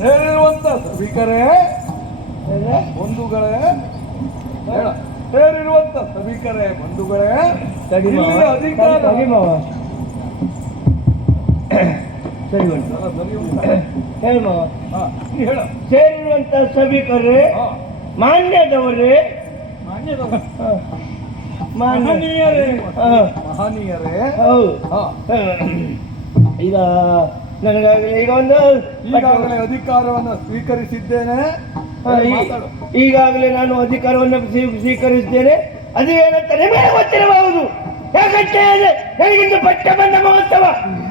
ಸೇರಿರುವಂತ ಸಭಿಕರೇ ಬಂಧುಗಳೇ ಹೇಳ. ಸೇರಿರುವಂತ ಸಭಿಕರೇ ಬಂಧುಗಳೇ ಅಧಿಕಾರ. ಸೇರಿರುವಂತ ಸಭಿಕರೇ ಮಾನ್ಯದವರೇ. ಮಾನ್ಯದವರು. ಮಹನೀಯರೇ. ಮಹನೀಯರೇ ಈಗ ನನಗಾಗಲೇ ಈಗ ಒಂದು ಈಗಾಗಲೇ ಅಧಿಕಾರವನ್ನು ಸ್ವೀಕರಿಸಿದ್ದೇನೆ ಈಗಾಗಲೇ ನಾನು ಅಧಿಕಾರವನ್ನು ಸ್ವೀ- ಸ್ವೀಕರಿಸಿದ್ದೇನೆ ಅದು ಏನಂತ ನಿಮಗೆ ಗೊತ್ತಿರಬಹುದು ಯಾಕಂತ ನನಗಿಂದು ಪಟ್ಟ ಬಂದ ಮಹೋತ್ಸವ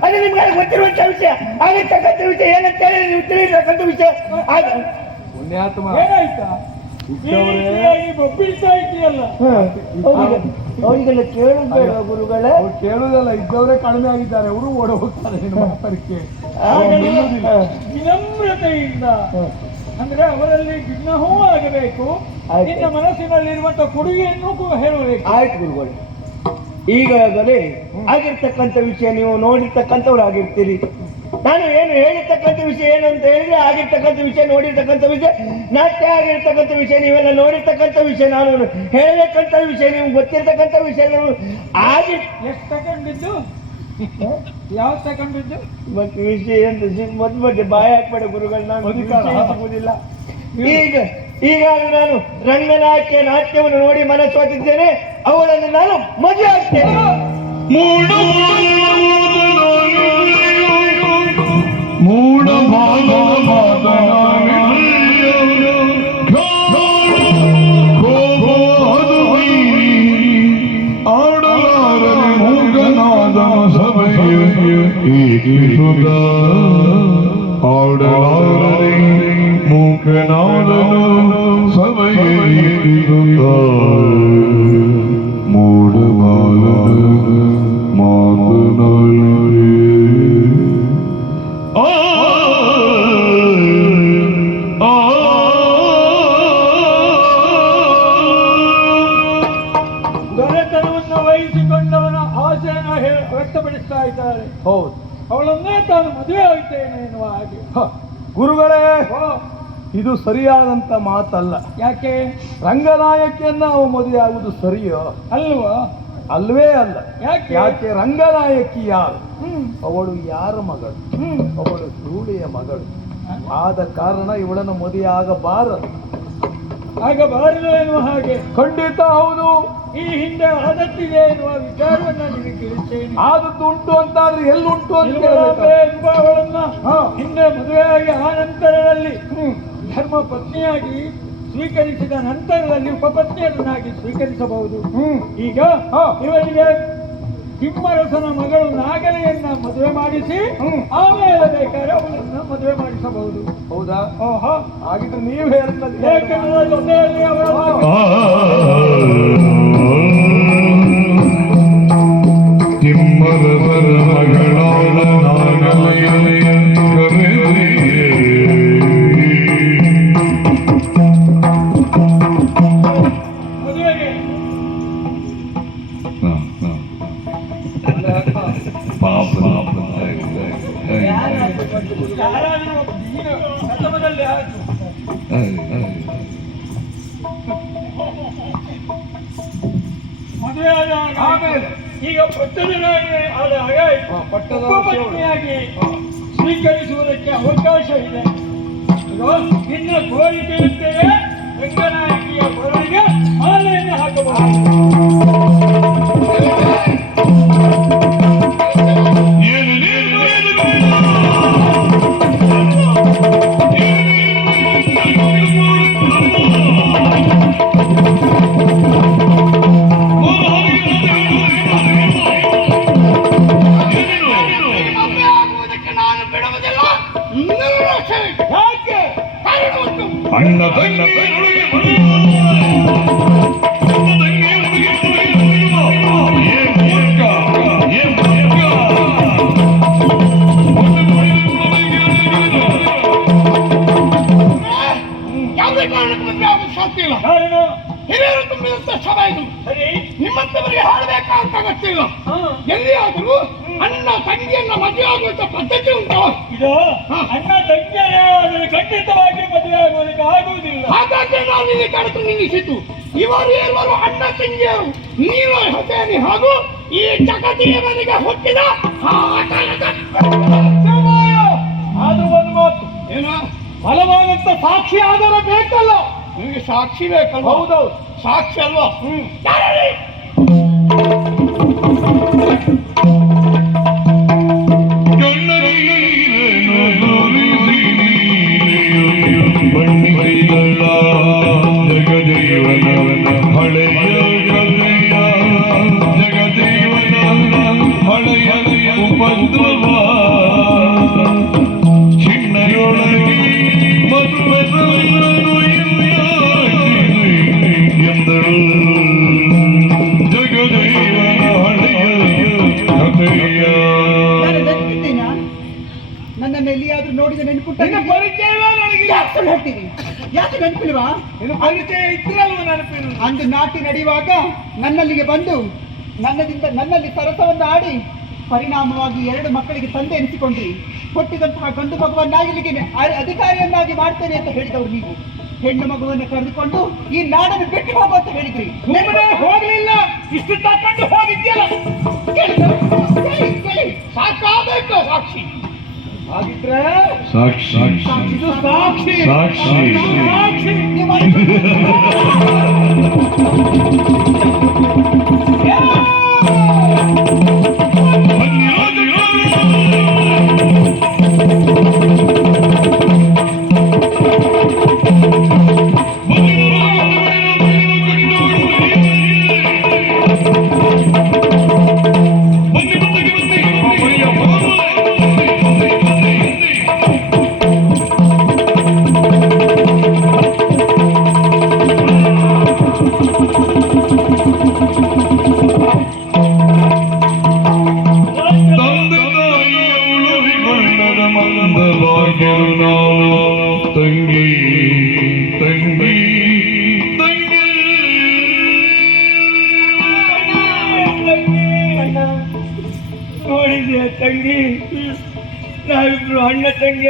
ಅದು ನಿಮ್ಗೆ ಗೊತ್ತಿರುವಂತ ವಿಷಯ ಆಗತಕ್ಕಂಥ ವಿಷಯ ಏನಂತ ಹೇಳಿ ನೀವು ತಿಳಿಯತಕ್ಕಂಥ ವಿಷಯ ಆಗ ಪುಣ್ಯಾತ್ಮ ಏನಾಯ್ತಾ ಬೊಬ್ಬಿಡ್ತಾ ಇದೆಯಲ್ಲ ಅವರಿಗೆಲ್ಲ ಕೇಳುದು ಬೇಡ ಗುರುಗಳೇ. ಅವ್ರು ಕೇಳುದಲ್ಲ ಇದ್ದವರೇ ಕಡಿಮೆ ಆಗಿದ್ದಾರೆ. ಅವರು ಓಡ ಹೋಗ್ತಾರೆ ವಿನಮ್ರತೆಯಿಂದ. ಅಂದ್ರೆ ಅವರಲ್ಲಿ ವಿಘ್ನವೂ ಆಗಬೇಕು. ನಿನ್ನ ಮನಸ್ಸಿನಲ್ಲಿರುವಂತ ಕೊಡುಗೆಯನ್ನು ಕೂಡ ಹೇಳಬೇಕು. ಆಯ್ತು ಗುರುಗಳು. ಈಗಾಗಲೇ ಆಗಿರ್ತಕ್ಕಂಥ ವಿಷಯ ನೀವು ನೋಡಿರ್ತಕ್ಕಂಥವ್ರು ಆಗಿರ್ತೀರಿ ನಾನು ಏನು ಹೇಳಿರ್ತಕ್ಕಂಥ ವಿಷಯ ಏನು ಅಂತ ಹೇಳಿದ್ರೆ ಆಗಿರ್ತಕ್ಕಂಥ ವಿಷಯ ನೋಡಿರ್ತಕ್ಕಂಥ ವಿಷಯ ನಾಟ್ಯ ಆಗಿರ್ತಕ್ಕಂಥ ವಿಷಯ ನೀವೆಲ್ಲ ನೋಡಿರ್ತಕ್ಕಂಥ ವಿಷಯ ನಾನು ಹೇಳಬೇಕಂತ ವಿಷಯ ನಿಮ್ಗೆ ಗೊತ್ತಿರ್ತಕ್ಕಂಥ ವಿಷಯ ನಾವು ಆಗಿ ಎಷ್ಟು ತಗೊಂಡಿದ್ದು ಯಾವ್ದು ತಗೊಂಡಿದ್ದು ಮತ್ತೆ ವಿಷಯ ಎಂತ ಮೊದ್ ಮಧ್ಯೆ ಬಾಯಿ ಹಾಕ್ಬೇಡ ಗುರುಗಳು ನಾನು ಈಗ ಈಗಾಗಲೇ ನಾನು ರಂಗನಾಟ್ಯ ನಾಟ್ಯವನ್ನು ನೋಡಿ ಮನಸ್ಸೋತಿದ್ದೇನೆ ಅವಳನ್ನು ನಾನು ಮದುವೆ ಆಗ್ತೇನೆ ಮೂಢ ಏಕಿಸುತ್ತ ಆಡಲಾರದೆ ಮೂಕನಾದನು ಸಭೆಯ ಏಕಿಸುತ್ತ ಮೂಢ ಮಾತನಾಡಿದೆ ಆ ಆ ದೊರೆತನವನ್ನು ವಹಿಸಿಕೊಂಡವನ ಆಸೆಯನ್ನು ಹೇ- ವ್ಯಕ್ತಪಡಿಸ್ತಾ ಇದ್ದಾರೆ ಹೌದು ಅವಳನ್ನೇ ತಾನು ಮದುವೆ ಆಗುತ್ತೇನೆ ಎನ್ನುವ ಹಾಗೆ. ಗುರುಗಳೇ ಇದು ಸರಿಯಾದಂತ ಮಾತಲ್ಲ. ಯಾಕೆ? ರಂಗನಾಯಕಿಯನ್ನ ಅವ ಮದುವೆ ಆಗುವುದು ಸರಿಯೋ? ಅಲ್ವಾ? ಅಲ್ವೇ ಅಲ್ಲ. ಯಾಕೆ? ಯಾಕೆ? ರಂಗನಾಯಕಿ ಯಾರು? ಅವಳು ಯಾರ ಮಗಳು? ಅವಳು ಧೂಳಿಯ ಮಗಳು. ಆದ ಕಾರಣ ಇವಳನ್ನು ಮದುವೆ ಆಗಬಾರದು. ಆಗಬಾರದು ಎನ್ನುವ ಹಾಗೆ. ಖಂಡಿತ ಹೌದು. ಈ ಹಿಂದೆ ಆದತ್ತಿದೆ ಎನ್ನುವ ವಿಚಾರವನ್ನ ನಿಮಗೆ ತಿಳಿಸ್ತೇನೆ. ಆದದ್ದು ಉಂಟು ಅಂತಾದ್ರೆ ಎಲ್ಲುಂಟು ಅಂತ ಎಂಬವಳನ್ನ. ಹಿಂದೆ ಮದುವೆಯಾಗಿ ಆ ನಂತರದಲ್ಲಿ ಧರ್ಮ ಪತ್ನಿಯಾಗಿ ಸ್ವೀಕರಿಸಿದ ನಂತರದಲ್ಲಿ ಉಪಪತ್ನಿಯರನ್ನಾಗಿ ಸ್ವೀಕರಿಸಬಹುದು. ಹ್ಮ್. ಈಗ ಹಾ. ಇವರಿಗೆ ತಿಮ್ಮರಸನ ಮಗಳು ನಾಗಲೆಯನ್ನ ಮದುವೆ ಮಾಡಿಸಿ ಆಮೇಲೆ ಬೇಕಾದ್ರೆ ಅವನನ್ನ ಮದುವೆ ಮಾಡಿಸಬಹುದು. ಹೌದಾ? ಓಹೋ. ಹಾಗಿದ್ರೆ ನೀವು ಜೊತೆಯಲ್ಲಿ ತಿಮ್ಮರಸರ ಮಗಳಾದ ನಾಗಲೆಯ ಮದುವೆ ಆದಾಗ ಆಮೇಲೆ ಈಗ ಪಟ್ಟಣನಾಗಿ ಸ್ವೀಕರಿಸುವುದಕ್ಕೆ ಅವಕಾಶ ಇದೆ. ಇದು ನಿನ್ನ ಕೋರಿಕೆಯಂತೆಯೇ ರಂಗನಾಯಕಿಯ ಬರಲಿಗೆ ಮಾಲೆಯನ್ನು ಹಾಕಬಹುದು. ಮದುವೆ ಆಗುವಂತ ಪದ್ಧತಿ ಉಂಟು. ಇದು ಅಣ್ಣ ಆದರೆ ಖಂಡಿತವಾಗಿ ಮದುವೆ ಆಗುವುದಕ್ಕೆ ಆಗುವುದಿಲ್ಲ. ಹಾಗಾಗಿ ನಾನು ಇಲ್ಲಿ ಕಡತು ನಿಲ್ಲಿಸಿತು ಇವರು ಇರುವರು ಅಣ್ಣ ತಂಗಿಯರು. ನೀನು ಹೊಸೇನಿ. ಹಾಗೂ ಈ ಜಗತ್ತಿಗೆ ಆಟದ ಶಿವಮಯ, ಅದು ಒಂದು ಮಾತು. ಏನ? ಬಲವಾದಂತ ಸಾಕ್ಷಿ ಆಧಾರ ಬೇಕಲ್ಲ. ನಿಮಗೆ ಸಾಕ್ಷಿ ಬೇಕಲ್ಲ ಹೌದೌದು. ಸಾಕ್ಷಿ ಅಲ್ವಾ? ಯಾರಲ್ಲಿ? ನನ್ನನ್ನು ಎಲ್ಲಿಯಾದ್ರೂ ನೋಡಿದ ನೆನಪುಂಟ ನಿನ್ನ ಪರಿಚಯವೇ ನನಗೆ ಯಾಕೆ ಹೇಳ್ತೀರಿ ಯಾಕೆ ನೆನಪಿಲ್ವಾ? ಪರಿಚಯ ಇದ್ರಲ್ವ ನೆನಪಿರುವುದು ಅಂದು ನಾಟಿ ನಡೆಯುವಾಗ ನನ್ನಲ್ಲಿಗೆ ಬಂದು ನನ್ನದಿಂದ ನನ್ನಲ್ಲಿ ಸರಸವನ್ನು ಆಡಿ ಪರಿಣಾಮವಾಗಿ ಎರಡು ಮಕ್ಕಳಿಗೆ ತಂದೆ ಎನಿಸಿಕೊಂಡ್ರಿ ಕೊಟ್ಟಿದಂತಹ ಗಂಡು ಮಗುವನ್ನಾಗಲಿಕ್ಕೆ ಅ- ಅಧಿಕಾರಿಯನ್ನಾಗಿ ಮಾಡ್ತೇನೆ ಅಂತ ಹೇಳಿದವರು ನೀವು. ಹೆಣ್ಣು ಮಗುವನ್ನು ಕರೆದುಕೊಂಡು ಈ ನಾಡನ್ನು ಬಿಟ್ಟು ಹೋಗು ಅಂತ ಹೇಳಿದ್ರಿ. ಹೋಗಲಿಲ್ಲ ಹೋಗ್ಲಿಲ್ಲ. ಇಷ್ಟು ತಕೊಂಡು ಹೋಗಿದ್ಯಲ್ಲ ಕೇಳಿ, ಕೇಳಿ, ಕೇಳಿ. ಸಾಕಾಗಬೇಕು ಸಾಕ್ಷಿ. ಹಾಗಿದ್ರೆ ಸಾಕ್ಷಿ. ಇದು ಸಾಕ್ಷಿ. ಸಾಕ್ಷಿ. ಸಾಕ್ಷಿ.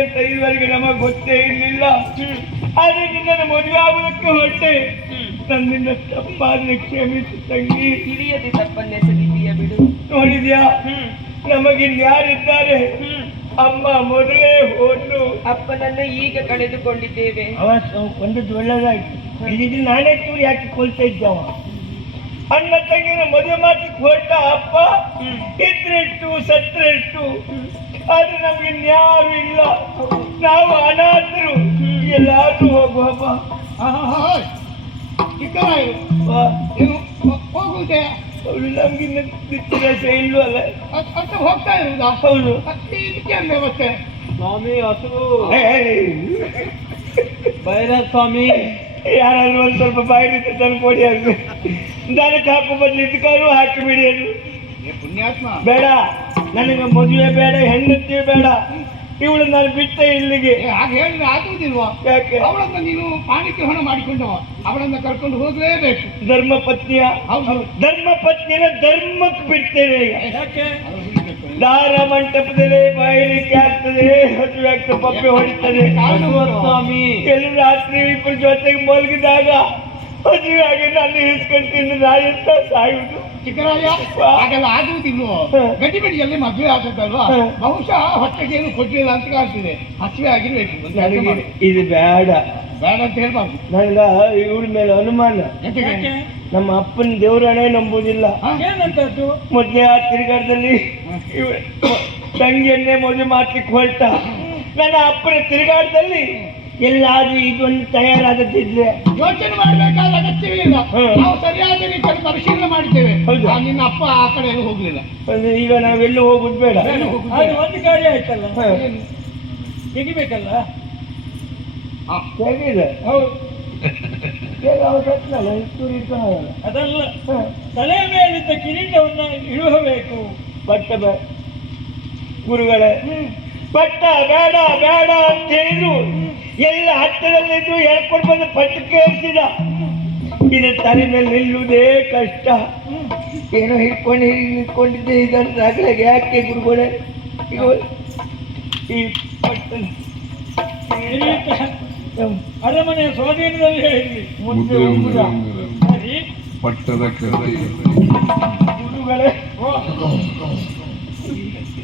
ಅಂತ ಇದುವರೆಗೆ ನಮಗೆ ಗೊತ್ತೇ ಇರಲಿಲ್ಲ. ಆದ್ರೆ ನಿನ್ನ ಮದುವೆ ಆಗುವುದಕ್ಕೆ ಹೊರಟೆ. ನನ್ನಿಂದ ತಪ್ಪಾದ್ರೆ ಕ್ಷಮಿಸಿ ತಂಗಿ. ತಿಳಿಯದೆ ತಪ್ಪನ್ನೆಸಗಿದೀಯ ಬಿಡು. ನೋಡಿದ್ಯಾ? ನಮಗಿನ್ಯಾರಿದ್ದಾರೆ ಅಮ್ಮ ಮೊದಲೇ ಹೋದ್ರು. ಅಪ್ಪನನ್ನ ಈಗ ಕಳೆದುಕೊಂಡಿದ್ದೇವೆ. ಅವ ಒಂದು ಒಳ್ಳೆದಾಯ್ತು. ಇಲ್ಲಿದ್ದು ನಾನೇ ಚೂರು ಯಾಕೆ ಕೊಲ್ತಾ ಇದ್ದವ ಅಣ್ಣ ತಂಗಿನ ಮದುವೆ ಮಾಡ್ಲಿಕ್ಕೆ ಹೊರಟ ಅಪ್ಪ. ಇದ್ರೆಷ್ಟು ಸತ್ರೆಷ್ಟು ಆದ್ರೆ ನಮ್ಗೆ ಇನ್ಯಾರು ಇಲ್ಲ. ನಾವು ಅನಾಥರು. ಎಲ್ಲಾದ್ರೂ ಹೋಗುವಪ್ಪ ಚಿಕ್ಕರಾಯರು ಅವಳು ನಮ್ಗಿನ್ನ ಬಿತ್ತಿರಸ ಇಲ್ವಲ್ಲ. ಅದ್- ಹೋಗ್ತಾ ಇರೋದು ಹೌದು. ಇದಕ್ಕೆ ಮತ್ತೆ ಸ್ವಾಮಿ ಹಸುರು ಬೈರ ಸ್ವಾಮಿ. ಯಾರಾದ್ರೂ ಒಂದು ಸ್ವಲ್ಪ ಬಾಯಿರುತ್ತೆ ತಂದು ಕೊಡಿ ಅಂದ್ರೆ ದನಕ್ಕೆ ಹಾಕೋ ಬದಲು ಇದಕ್ಕಾದ್ರೂ ಹಾಕಿಬಿಡಿ ಅದು. ಪುಣ್ಯಾತ್ಮ. ಬೇಡ. ನನಗೆ ಮದುವೆ ಬೇಡ ಹೆಂಡತಿ ಬೇಡ. ಇವಳು ನಾನು ಬಿಟ್ಟ ಇಲ್ಲಿಗೆ. ಹೇಳಿದ್ರೆ ಆಗುವುದಿಲ್ವಾ ಯಾಕೆ? ಅವಳನ್ನ ನೀನು ಪಾಣಿಕೆ ಹಣ ಮಾಡಿಕೊಂಡವ ಅವಳನ್ನ ಕರ್ಕೊಂಡು ಹೋಗಲೇಬೇಕು. ಧರ್ಮ ಪತ್ನಿಯ ಧರ್ಮ ಪತ್ನಿನ ಧರ್ಮಕ್ಕೆ ಬಿಡ್ತೇನೆ ಯಾಕೆ? ದಾರ ಮಂಟಪದಲ್ಲಿ ಬಾಯಲಿಕ್ಕೆ ಆಗ್ತದೆ ಮದುವೆ ಆಗ್ತದೆ ಪಪ್ಪೆ ಹೊಡಿತದೆ. ಸ್ವಾಮಿ ಎಲ್ಲ ರಾತ್ರಿ ಇಬ್ಬರು ಜೊತೆಗೆ ಮಲಗಿದಾಗ ಮದುವೆ ಆಗಿ ನಾನು ಇಸ್ಕೊಂಡು ಅಂತ ಸಾಯುವುದು. ಚಿಕ್ಕರಾಯ ಹಾಗೆಲ್ಲ ಆಗುವುದಿಲ್ವೋ ಹ. ಗಡಿಬಿಡಿಯಲ್ಲಿ ಮದುವೆ ಆಗುತ್ತಲ್ವಾ. ಬಹುಶಃ ಹೊಟ್ಟೆಗೆ ಏನು ಕೊಡ್ಲಿಲ್ಲ ಅಂತ ಕಾಣ್ತಿದೆ. ಹಸಿವೆ ಆಗಿರ್ಬೇಕು. ನನಗೆ ಇದು ಬೇಡ. ಬೇಡ ಅಂತ ಹೇಳ್ಬಾರ್ದು. ನನಗ ಇವ್ರ ಮೇಲೆ ಅನುಮಾನ. ಯಾಕೆ? ನಮ್ಮ ಅಪ್ಪನ ದೇವರಣೆ ನಂಬುದಿಲ್ಲ? ಏನಂತದ್ದು? ಮೊದಲೇ ಆ ತಿರುಗಾಟದಲ್ಲಿ ಇವ ತಂಗಿಯನ್ನೇ ಮದುವೆ ಮಾಡ್ಲಿಕ್ಕೆ ಹೊರಟ. ನನ್ನ ಅಪ್ಪನ ತಿರುಗಾಟದಲ್ಲಿ ಎಲ್ಲಾದ್ರೂ ಇದೊಂದು ತಯಾರಾಗುತ್ತಿದ್ರೆ ಯೋಚನೆ ಮಾಡಬೇಕಾದ ಅಗತ್ಯವೇ ಇಲ್ಲ. ನಾವು ಸರಿಯಾದ ರೀತಿಯಲ್ಲಿ ಪರಿಶೀಲನೆ ಮಾಡ್ತೇವೆ. ಹೌದು. ನಿನ್ನ ಅಪ್ಪ ಆ ಕಡೆ ಎಲ್ಲ ಹೋಗ್ಲಿಲ್ಲ. ಈಗ ನಾವೆಲ್ಲೂ ಹೋಗುದು ಬೇಡ. ಏನು. ಒಂದು ಗಾಡಿ ಆಯ್ತಲ್ಲ. ತೆಗಿಬೇಕಲ್ಲ? ಹ. ಹೌದು. ಅದಲ್ಲ. ತಲೆ ಮೇಲಿದ್ದ ಕಿರೀಟವನ್ನ ಇಳುವಬೇಕು ಬಟ್ಟ ಗುರುಗಳೇ. ಪಟ್ಟ ಬೇಡ ಬೇಡ ಅಂತ ಹೇಳಿದ್ರು. ಎಲ್ಲ ಹತ್ತಿರಲ್ಲಿದ್ದು ಹೇಳ್ಕೊಂಡು ಬಂದು ಪಟ್ಟು ಕೇಳಿಸಿದ ಇದು ತಲೆ ಮೇಲೆ ನಿಲ್ಲುವುದೇ ಕಷ್ಟ. ಏನೋ ಹಿಡ್ಕೊಂಡು ಹಿಡ್ಕೊಂಡಿದ್ದೆ ಇದನ್ನು ರಗಳೆಗೆ ಯಾಕೆ ಗುರುಗಳೇ? ಈ ಪಟ್ಟು ಅರಮನೆಯ ಸ್ವಾಧೀನದಲ್ಲಿ ಹೇಳಿದ್ವಿ. ಮುದ್ದೆ ಉಂಗುರ. ಸರಿ. ಪಟ್ಟದ ಗುರುಗಳೇ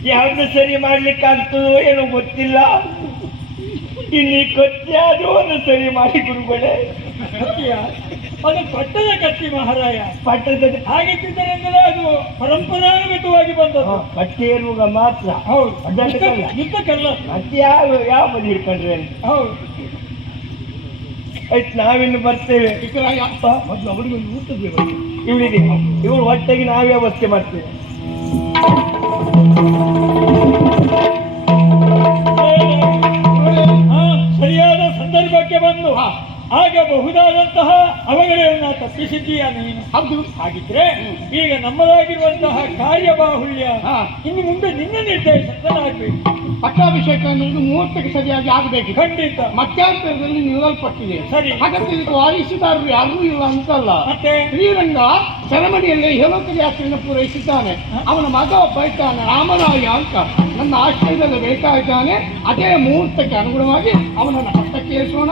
ಯಾವ್ದು ಸರಿ ಮಾಡ್ಲಿಕ್ಕಾಗ್ತದೋ ಏನೋ ಗೊತ್ತಿಲ್ಲ. ಇಲ್ಲಿ ಕತ್ತಿ ಆದ್ರೂ ಒಂದು ಸರಿ ಮಾಡಿ ಗುರುಗಳೇ. ಅದು ಪಟ್ಟದ ಕತ್ತಿ ಮಹಾರಾಯ. ಪಟ್ಟದ ಹಾಗಿದ್ದಿದ್ದರಿಂದಲೇ ಅದು ಪರಂಪರಾಗತವಾಗಿ ಬಂದದ್ದು. ಕಟ್ಟಿ ಇರುವಾಗ ಮಾತ್ರ. ಹೌದು. ಯುದ್ಧಕ್ಕಲ್ಲ ಕತ್ತಿ ಯಾವ ಯಾವ ಬದಿ ಹಿಡ್ಕೊಂಡ್ರೆ. ಹೌದು. ಆಯ್ತು ನಾವಿನ್ನು ಬರ್ತೇವೆ. ಮೊದಲು ಅವರಿಗೆ ಒಂದು ಊಟದ ಇವಳಿಗೆ ಇವಳು ಹೊಟ್ಟೆಗೆ ನಾವೇ ವ್ಯವಸ್ಥೆ ಮಾಡ್ತೇವೆ. ಸರಿಯಾದ ಸಂದರ್ಭಕ್ಕೆ ಬಂದು ಆಗಬಹುದಾದಂತಹ ಅವಘಡವನ್ನು ತಪ್ಪಿಸಿದ್ದೀಯ ನೀನು? ಹೌದು. ಹಾಗಿದ್ರೆ ಈಗ ನಮ್ಮದಾಗಿರುವಂತಹ ಕಾರ್ಯಬಾಹುಳ್ಯ. ಇನ್ನು ಮುಂದೆ ನಿನ್ನ ನಿರ್ದೇಶನದಲ್ಲಾಗಬೇಕು ಪಟ್ಟಾಭಿಷೇಕ ಅನ್ನೋದು ಮುಹೂರ್ತಕ್ಕೆ ಸರಿಯಾಗಿ ಆಗಬೇಕು ಖಂಡಿತ. ಮಧ್ಯಾಂತರದಲ್ಲಿ ನಿಲ್ಲಲ್ಪಟ್ಟಿದೆ. ಸರಿ. ಹಾಗಾದ್ರೆ ಇದಕ್ಕೆ ವಾರಿಸುದಾರರು ಯಾರೂ ಇಲ್ಲ ಅಂತಲ್ಲ. ಮತ್ತೆ? ಶ್ರೀರಂಗ ಸೆರೆಮನಿಯಲ್ಲಿ ಹೇಲೋಕ ಯಾತ್ರೆಯನ್ನು ಪೂರೈಸಿದ್ದಾನೆ. ಅವನ ಮಗ ಒಬ್ಬ ಇದ್ದಾನೆ, ರಾಮರಾಯ ಅಂತ. ನನ್ನ ಆಶ್ರಯದಲ್ಲಿ ಬೇಕಾ ಇದ್ದಾನೆ. ಅದೇ ಮುಹೂರ್ತಕ್ಕೆ ಅನುಗುಣವಾಗಿ ಅವನನ್ನು ಪಟ್ಟಕ್ಕೆ ಏರಿಸೋಣ